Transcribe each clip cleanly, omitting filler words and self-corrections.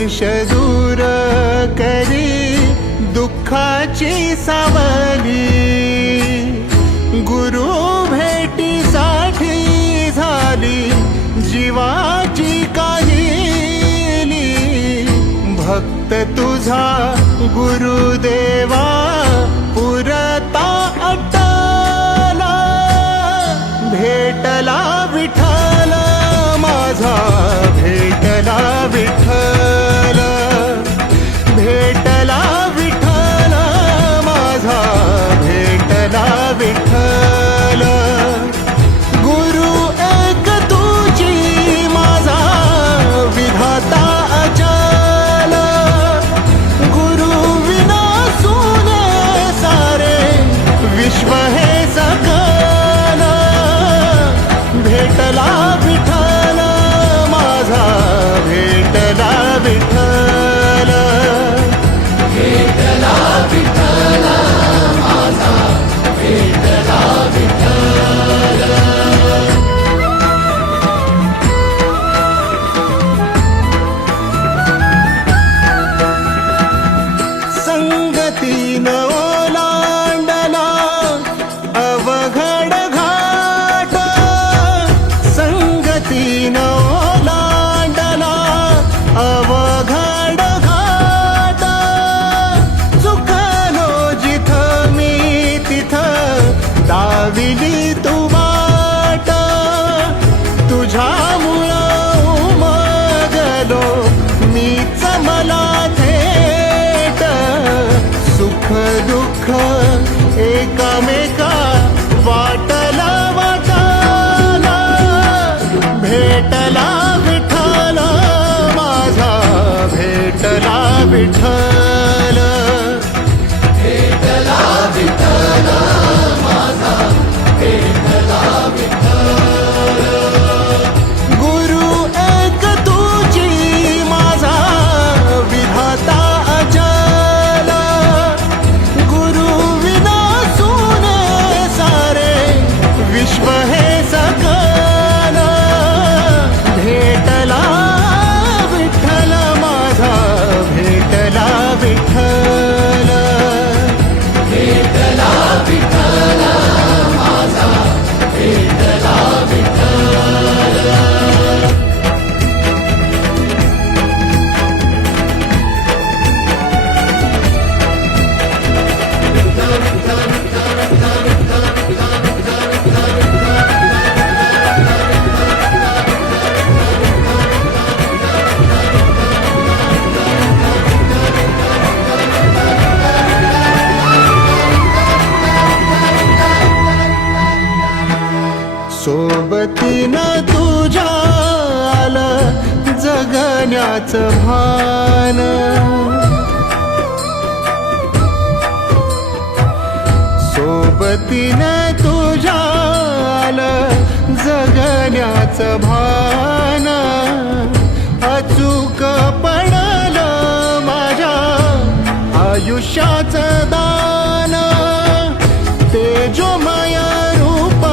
वर्ष दूर करी दुःखाची सावली, गुरु भेटीसाठी झाली जीवाची काहिली। भक्त तुझा गुरुदेवा पुरता अट्टला, भेटला विठ्ठल माझा, भेटला विठ्ठल, भेटला विठ्ठल माझा, भेटला विठ्ठल। गुरु एक तुझी माझा विधाता अचल, गुरु विना सुने सारे विश्व हे सकल। भेटला विठ्ठल माझा, भेटला विठ्ठल, भेटला विठ्ठल माझा, भेटला विठ्ठल। संगतीन ओलांडला अवघड घाट, संगतीन ओलांडला अवघड घाट। चुकलो जिथं मी तिथं दाविली तू वाट, तुझ्यामुळं उमगलो मीच मला थेट। सुख दुःख एकामेका वाटला वाटाला, भेटला विठ्ठल माझा, भेटला विठ्ठल, भेटला विठ्ठल माझा, भेटला विठ्ठल। गुरु एक तुझी माझा विधाता अचल, गुरु विना सुने सारे विश्व हे सकल। भेटला विठ्ठल माझा, भेटला विठ्ठल, भेटला विठ्ठल माझा, भेटला विठ्ठल। सोबतीनं तुझ्या आलं जगण्याचं भान, सोबतीनं तुझ्या आलं जगण्याचं भान। अचूक पडलं माझ्या आयुष्याचं दान, तेजोमय रूप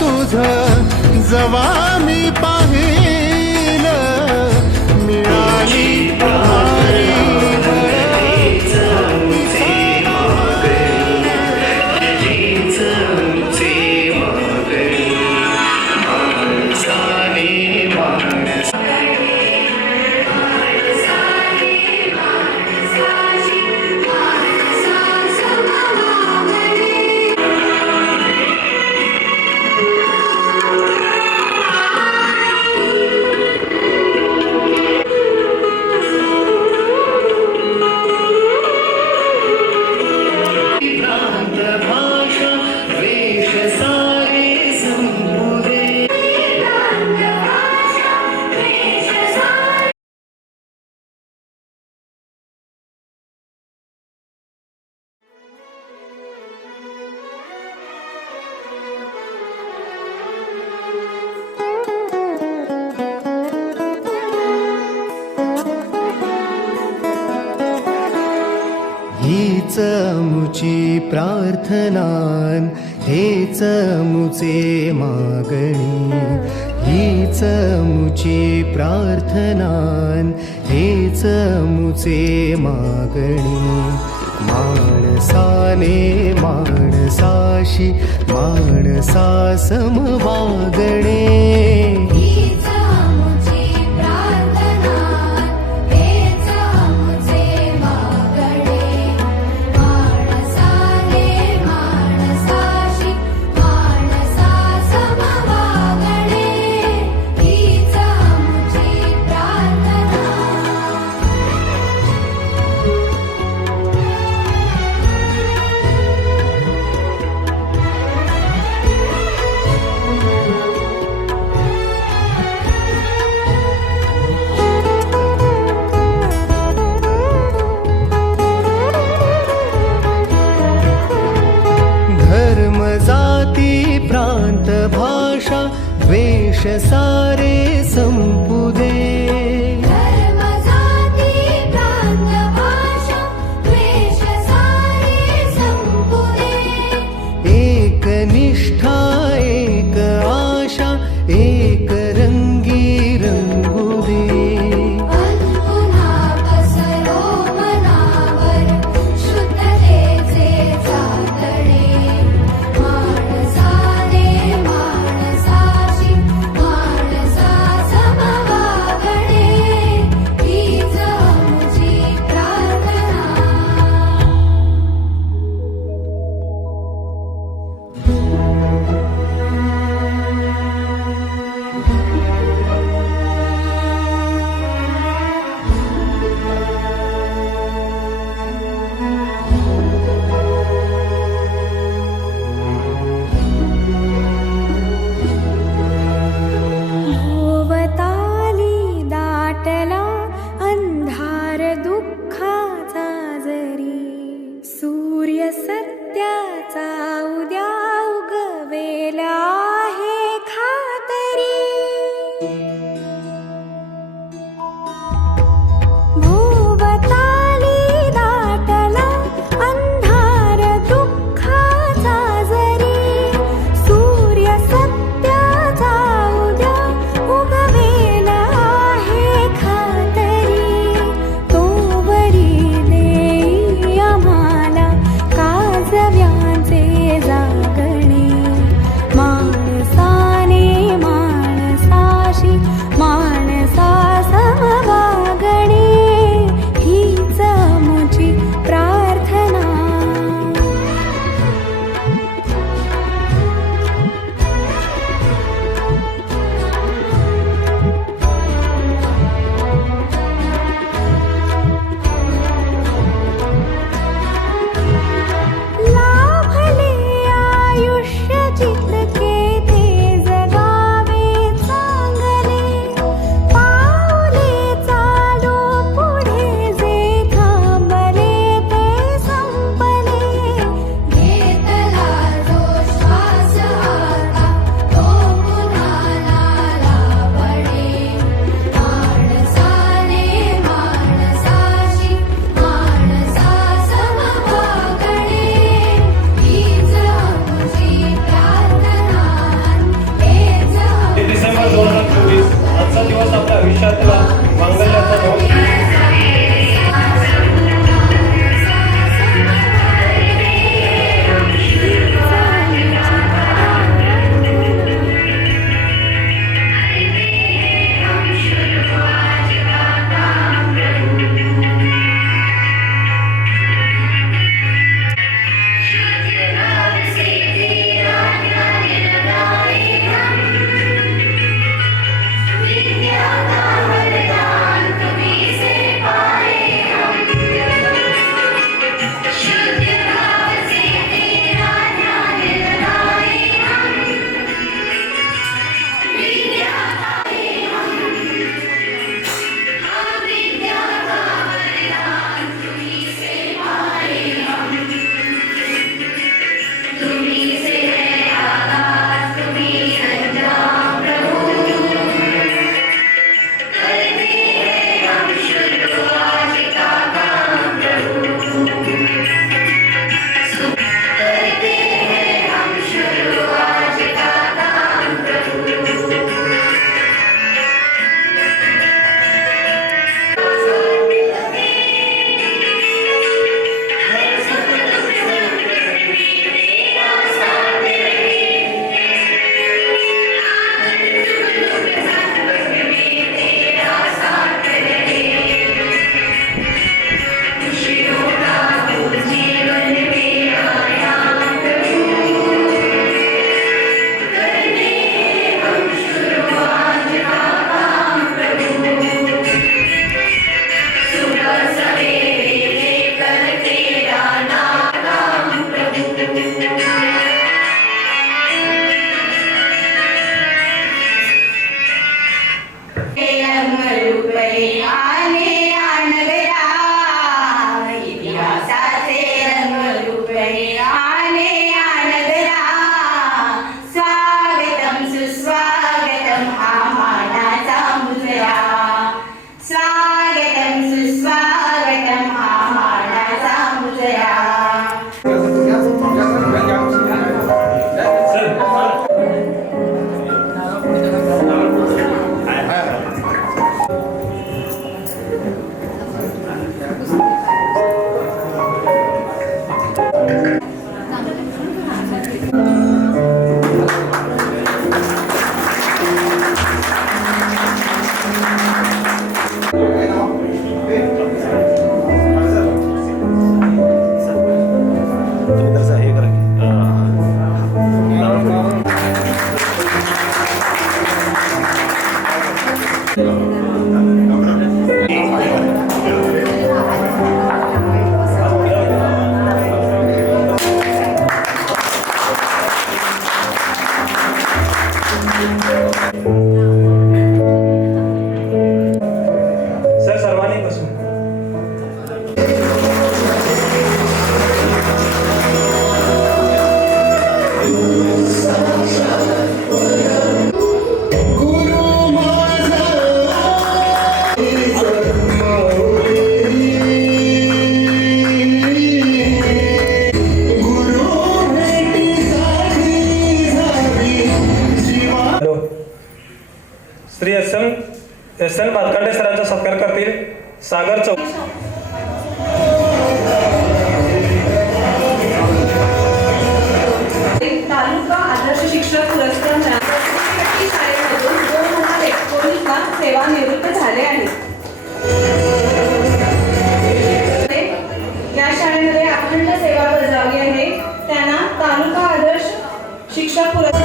तुझं जवा मी पाहिलं, मिळाली भारी हीच मुची प्रार्थना, हेच मुचे मागणी, हीच मुची प्रार्थनान हेच मुचे मागणी माणसाने माणसाशी माणसा सम वागणे हीच आमुची प्रार्थना हेच आमुचे मागणे माणसाने माणसाशी माणसा सम वागणे हीच आमुची प्रार्थना धर्म जाती प्रांत भाषा वेश सारे संपू दे धर्म जाती प्रांत भाषा द्वेष सारे संपू दे एक निष्ठा एक आशा एक रंगी रंगू दे पुन्हा पसरो मनावर शुद्धतेचे चादणे माणसाने माणसाशी माणसा सम वागणे सर सर्वांनी बसून. Hello. Shri S N Bhatkhande सरांचा सत्कार करतील सागर चौक. तालुका आदर्श शिक्षक पुरस्कार मिळाला शाळेमधून 2019 ला सेवानिवृत्त झाले आहेत. या शाळेमध्ये अखंड सेवा बजावली आहे. त्यांना तालुका आदर्श शिक्षक पुरस्कार.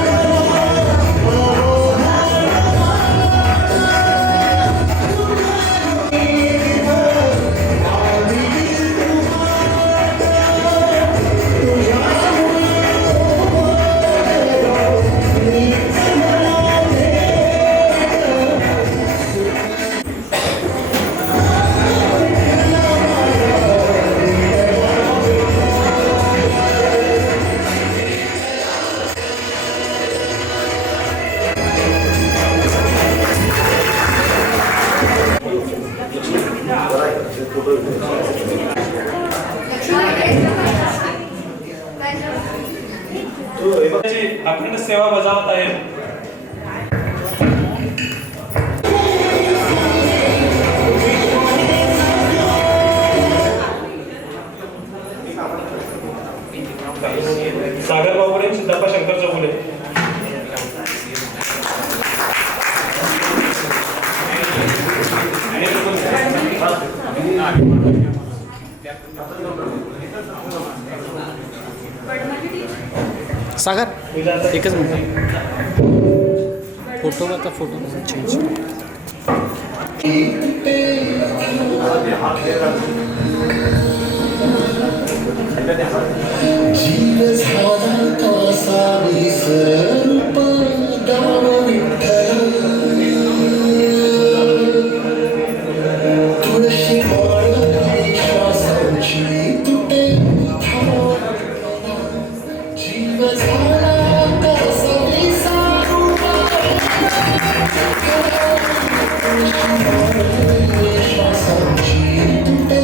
अखंड सेवा बजावत आहे. सागर बाबुडे, सिद्धप्पा शंकर चौगुले. सागर एकच मिनिट फोटोचा फोटो चेंज. जीव झाला तसा विसरूप दाम विठ्ठल तुळशी माळ श्वासांची तुटे जीव झाला तसा विसरूप श्वासांची तुटे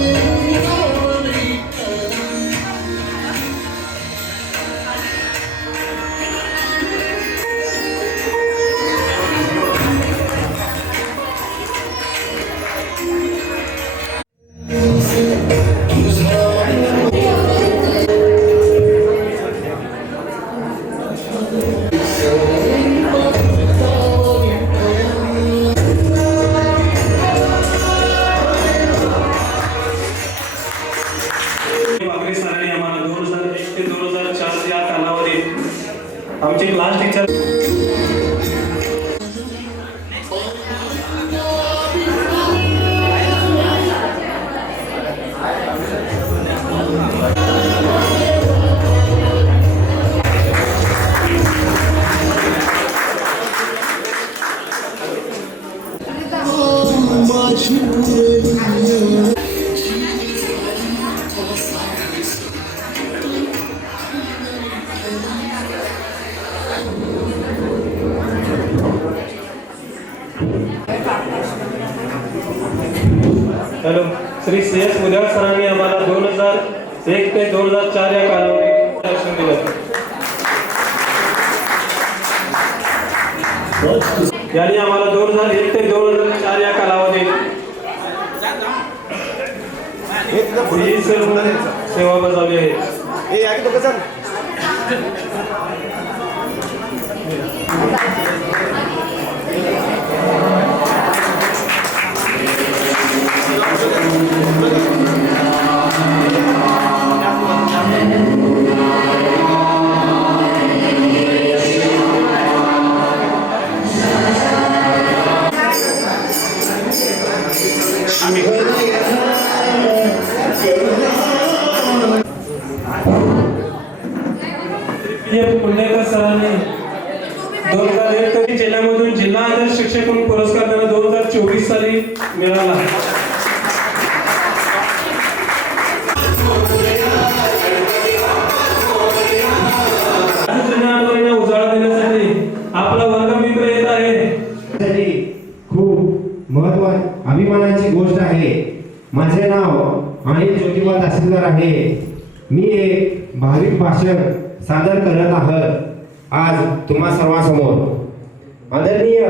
सरांनी आम्हाला 2001 ते 2004 या कालावधीत आमचे class teacher hello. Shri C S Udyal सरांनी आम्हाला 2001 ते 2004 या कालावधीत शिक्षण दिलं. यांनी आम्हाला 2001 ते 2004 या कालावधीत ही सर्व सेवा बजावली आहे. 2001 जिल्ह्यामधून जिल्हा आदर्श शिक्षक म्हणून पुरस्कार त्यांना 2024 साली मिळाला. जुन्या आठवणींना उजाळा देण्यासाठी आपला वर्गमित्र येत आहे. खूप अभिमानाची गोष्ट आहे. माझे नाव अनिल ज्योतिबा तहसीलदार आहे. मी एक भाविक भाषण सादर करत आहोत आज तुम्हा सर्वांसमोर. आदरणीय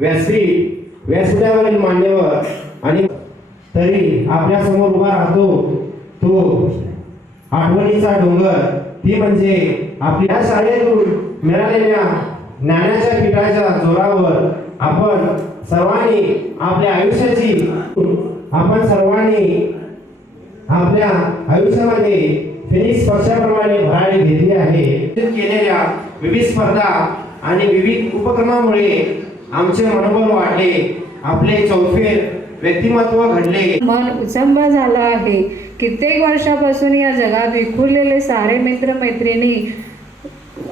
व्यासपीठावरील मान्यवर आणि तरी आपल्या समोर उभा राहतो तो आठवणीचा डोंगर, ती म्हणजे आपल्या शाळेतून मिळालेल्या ज्ञानाच्या पीठाच्या जोरावर आपण सर्वांनी आपल्या आयुष्यामध्ये फिनिक्स पक्षाप्रमाणे भरारी घेतली आहे. केलेल्या विविध स्पर्धा आणि विविध उपक्रमामुळे आमचे मनोबल वाढले, आपले चौफेर व्यक्तिमत्व घडले. मन उचंब झालं आहे. कित्येक वर्षापासून या जगात विखुरलेले सारे मित्रमैत्रिणी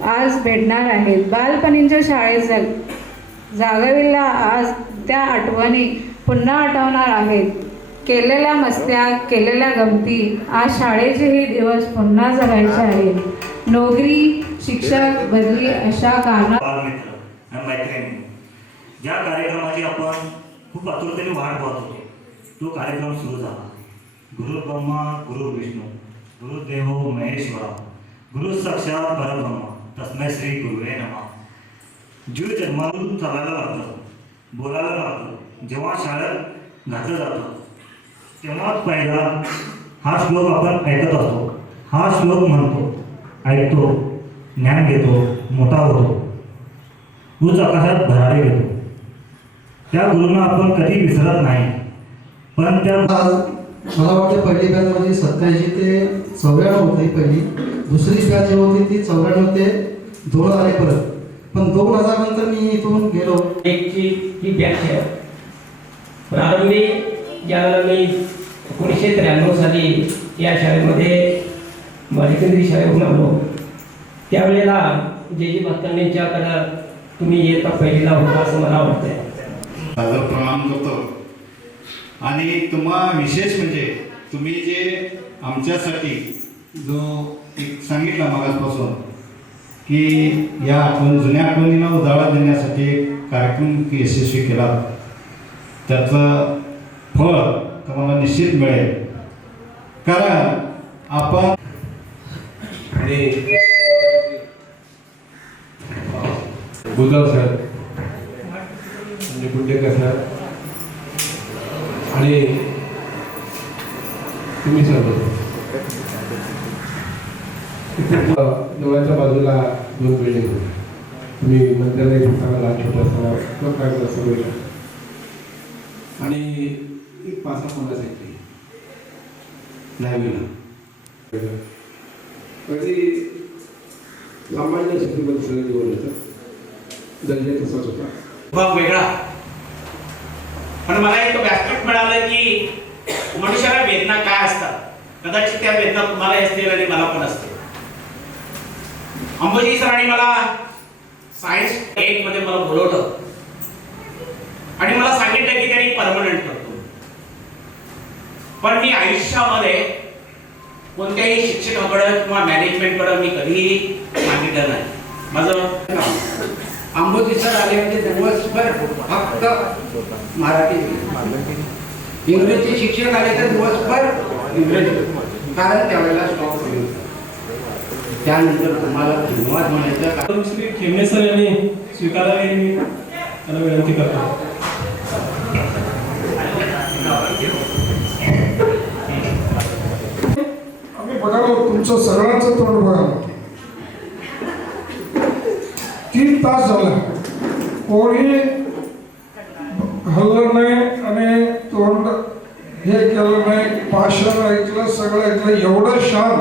आज भेटणार आहेत. बालपणीच्या शाळेत जागविला आज त्या आठवणी पुन्हा आठवणार आहेत. केलेल्या मस्त्या, केलेल्या गमती, आज शाळेचेही दिवस पुन्हा जगायचे आहेत. नोकरी, शिक्षक, बदली अशा कारणात बालमित्र आणि मैत्रिणी, ज्या कार्यक्रमाची आपण खूप आतुरतेने वाट पाहत होतो तो कार्यक्रम सुरू झाला. गुरु ब्रह्मा गुरु विष्णू गुरुदेव महेश्वरा गुरु साक्षात परब्रह्म तस्मै श्री गुरुवे नमः. जीव जन्मातून चालायला लागतं, बोलायला लागतं. जेव्हा शाळेत घातलं जातं तेव्हाच पहिला हा श्लोक आपण ऐकत असतो. हा श्लोक म्हणतो, ऐकतो, ज्ञान घेतो, मोठा होतो, उच्च आकाशात भरारी घेतो. त्या गुरुंना आपण कधी विसरत नाही. पण त्या मला वाटतं पहिली बॅच माझी 87 ते 94 होती. पहिली दुसरी बॅच जी होती ती 94 ते 2 आले परत. पण 2000 नंतर मी इथून गेलो. ही बॅच आहे. प्रारंभी ज्यावेळेला मी 1993 साली या शाळेमध्ये बालकेंद्रीय शाळेतून आलो त्यावेळेला जे भक्तांच्याकडं तुम्ही येता पहिलीला होता असं मला वाटतंय. सादर प्रणाम करतो. आणि तुम्हाला विशेष म्हणजे तुम्ही जे आमच्यासाठी जो एक सांगितला मागासपासून की या जुन्या आठवणींना उजाळा देण्यासाठी कार्यक्रम यशस्वी केला, त्याचं फळ तुम्हाला निश्चित मिळेल. कारण आपण बुधवार सर म्हणजे गुंडेकर सर आणि तुम्ही सर डोळ्याच्या बाजूला 2 बिल्डिंग होते. तुम्ही मंदिराला एक चांगला छोटासा कागद असं वेगळा आणि एक 5-6 मुलं असायची दहावीला. कधी सामान्य शेतीमध्ये सगळं निवड होतं. दर्जा तसाच होता, भाग वेगळा. पण मला एक व्यासपीठ मिळालं की मनुष्याला वेदना काय असतात. कदाचित त्या वेदना तुम्हाला असतील आणि मला पण असतील. अंबाजी सरांनी मला सायन्स 1 मध्ये मला बोलवलं आणि मला सांगितलं की त्यांनी परमनंट करतो. पण मी आयुष्यामध्ये कोणत्याही शिक्षकाकडे किंवा मॅनेजमेंटकडे मी कधीही मागितलं नाही. माझं अंबोजी सर आले म्हणजे दिवसभर फक्त मराठी, इंग्रजी शिक्षक आले तर दिवसभर इंग्रजी, कारण त्यावेळेला स्टॉप होईल. त्यानंतर तुम्हाला धन्यवाद म्हणायचं. श्री खेमणे सर यांनी स्वीकारावे मी त्यांना विनंती करतो. आम्ही बघालो तुमचं सगळ्यांचं तोंड बघालो. 3 तास झाला कोणी हल्लं नाही आणि तोंड हे केलं नाही. भाषण ऐकलं, सगळं ऐकलं, एवढं शांत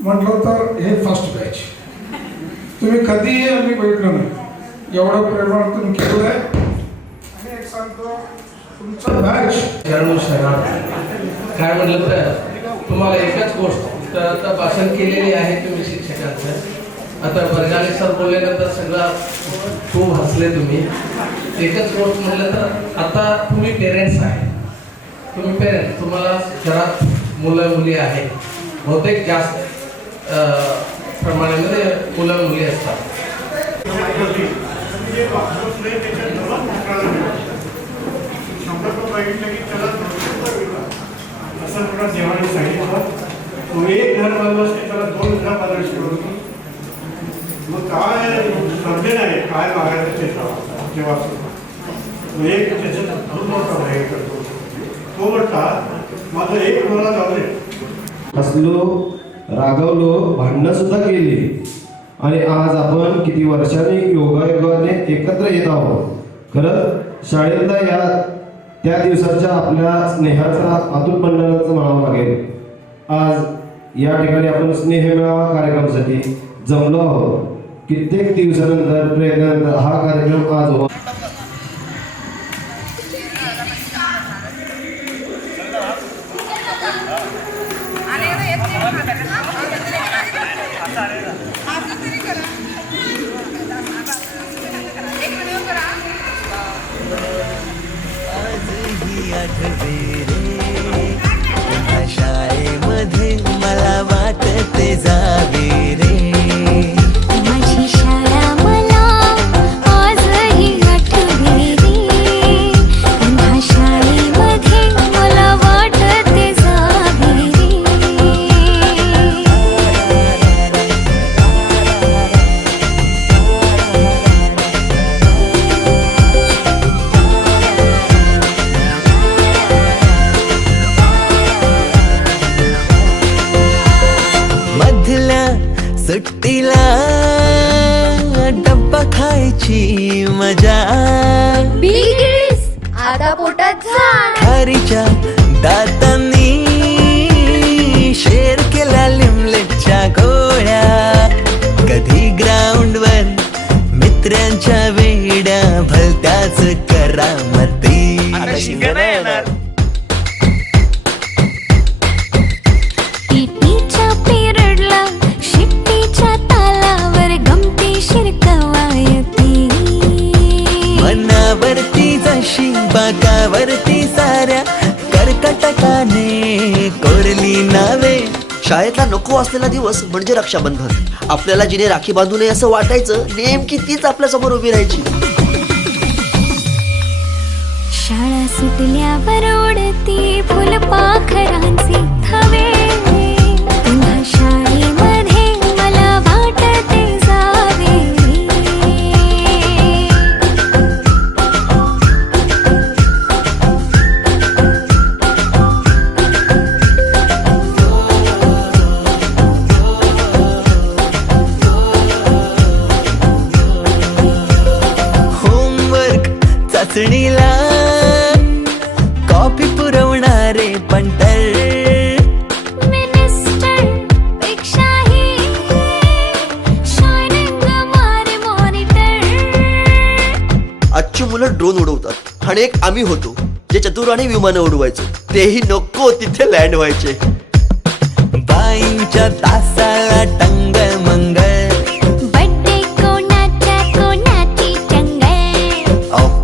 म्हटलं तर हे फर्स्ट बॅच. तुम्ही कधीही आम्ही भेटलो नाही, एवढं प्रेमाने तुम्ही केलं आहे. आणि एक सांगतो तुमचं बॅच काय म्हटलं तर तुम्हाला एकच गोष्ट तर भाषण केलेली आहे तुम्ही शिक्षकांचं. आता बरगाले सर बोलल्यानंतर सगळं खूप हसले तुम्ही. एकच गोष्ट म्हटलं तर आता तुम्ही पेरेंट्स आहे, तुम्ही पेरेंट्स, तुम्हाला घरात मुलं मुली आहेत, बहुतेक जास्त प्रमाणामध्ये मुलं मुली असतात. असं थोडा देवाने सांगितलं, तो एक घर बांधलं असते त्याला 2 घर बांधायला शिकवलं. मग काय समजे नाही काय मागायचं ते तेव्हा तो एक त्याच्यात खूप मोठा भाई करतो. तो म्हटला माझं एक डोळा जाऊ दे. हसलो, रागवलो, भांडणं सुद्धा केली आणि आज आपण किती वर्षांनी योगायोगाने एकत्र येत आहोत. खरं शाळेतल्या त्या दिवसाच्या आपल्या स्नेहाचा अतूट बंधनाचं म्हणावं लागेल. आज या ठिकाणी आपण स्नेह मेळावा कार्यक्रमासाठी जमलो आहोत. कित्येक दिवसानंतर प्रयत्नानंतर हा कार्यक्रम आज होतो. शाळेमध्ये मला वाटते जावे रे. माझी शाळा मला आजही आठवे रे. पुन्हा शाळेमध्ये मला वाटते जावे रे. मधल्या सुट्टीला डब्बा खायची मजा. बिगडीस आता पोटात झाड. खारीच्या दातांनी शेर केला लिमलेटच्या गोळ्या. कधी ग्राउंडवर मित्रांच्या वेड्या भलत्याच करामती. टीटीच्या पिरियडला शिट्टीच्या तालावर गमती शिरकवायती. मनावरती जशी बाकावरती साऱ्या कर्कटकाने कोरली नावे. शाळेतला नको असलेला दिवस म्हणजे रक्षाबंधन. आपल्याला जिने राखी बांधू नये असं वाटायचं, नेमकी तीच आपल्या समोर उभी राहायची. शाळा सुटल्यावर उडती फुलपाखरांचे थवे. पुन्हा शाळेमध्ये मला वाटते जावे होमवर्क चाचणीला कॉपी पुरवणारे पंटर. मिनिस्टर पेक्षाही शायनिंग मारे मॉनिटर. आजची मुलं ड्रोन उडवतात आणि एक आम्ही होतो जे चतुराने विमानं उडवायचो. तेही नको तिथे लँड व्हायचे. बाईंच्या तासाला टंग मंगल. बड्डे कोणाच्या कोणाची चंगल.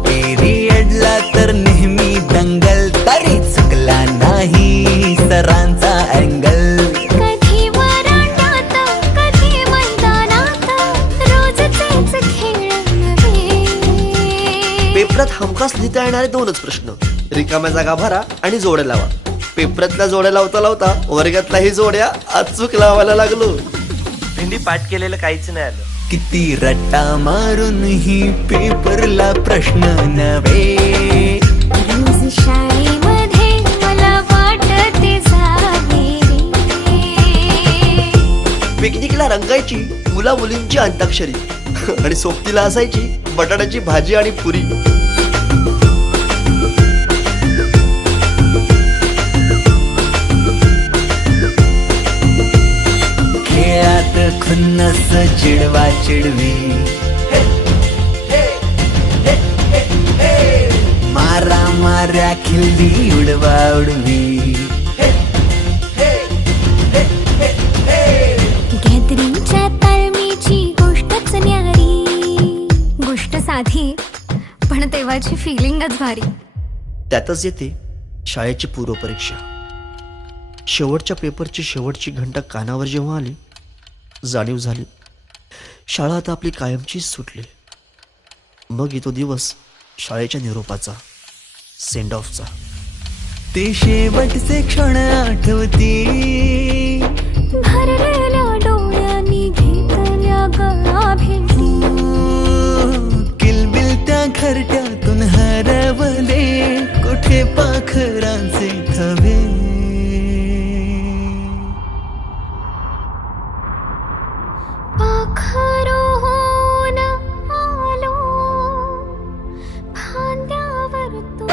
पिरियडला तर नेहमी दंगल. तरी चुकला नाही सरांचा अँगल. कधी वरांड्यात कधी मैदानात रोजचेच खेळ नव्हे. पेपरात हमखास लिहिता येणारे 2च प्रश्न, रिकाम्या जागा भरा आणि जोड्या लावा. पेपरातल्या जोड्या लावता लावता वर्गातल्याही जोड्या अचूक लावायला लागलो. भेंडी पाठ केलेलं काहीच नाही आलं. किती रट्टा मारूनही पेपरला प्रश्न नव्हे. रोज शाळेमध्ये मला वाटते जावे रे. पिकनिकला रंगायची मुला मुलींची अंताक्षरी आणि सोबतीला असायची बटाट्याची भाजी आणि पुरी. खेळात खुन्नस चिडवा चिडवी. मारा माऱ्या खिल्ली उडवा उडवी. गॅदरिंगच्या तालमीची साधी पण तेव्हाची फिलिंगच भारी. त्यातच येते शाळेची पूर्वपरीक्षा. शेवटच्या पेपरची शेवटची घंटा कानावर जेव्हा आली, जाणीव झाली शाळा आता आपली कायमचीच सुटली. मग येतो दिवस शाळेच्या निरोपाचा, सेंड ऑफचा. ते शेवटचे क्षण आठवती, भरलेल्या डोळ्यांनी घेतल्या गळा भेटी. किलबिल त्या घरट्यातून हरवले, कुठे पाखरांचे थवे. पाखरून आलो फांद्यावर तू.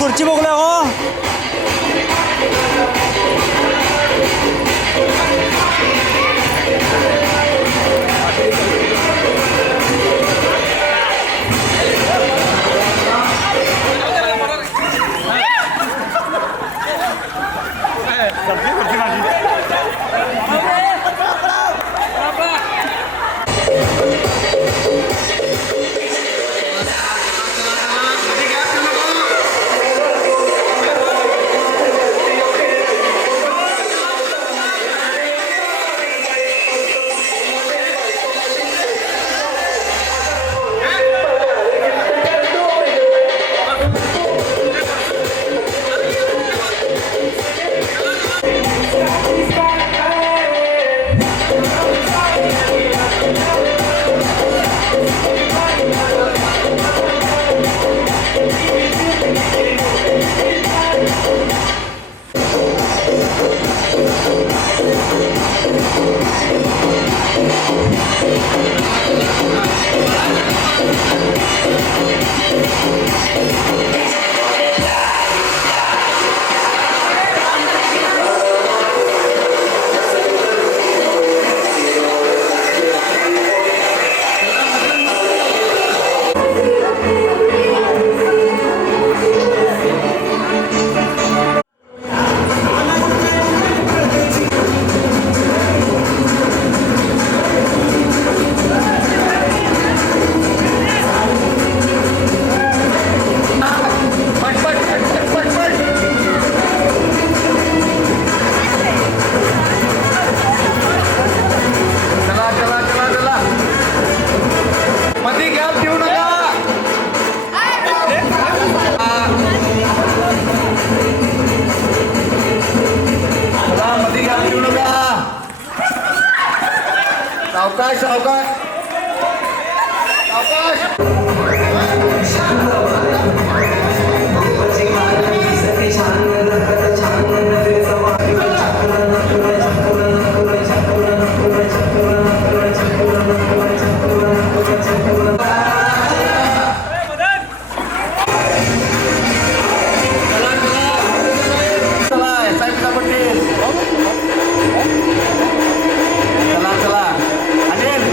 खुर्ची बघूया हो. सावकाश सावकाश चला चला अनिल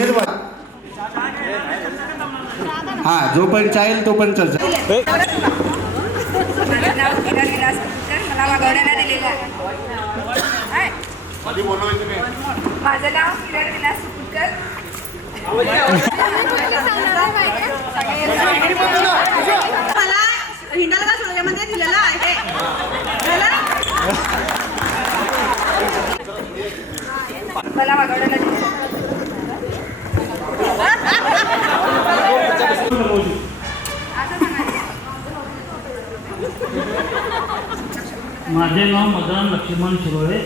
मेहरबानी. हा जोपर्यंत चालेल तोपर्यंत चर्चा. माझं नाव किरण विलास कुलकर, मला वागवण्याला दिलेलं आहे. माझं नाव किरण विलास कुलकर. मला हिंडालगा शोधामध्ये दिलेलं आहे. मला वागवण्याला दिलेलं आहे. माझे नाव मदन लक्ष्मण शिरोळे.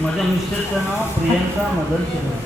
माझ्या मिस्टरचं नाव प्रियंका मदन शिरोळे.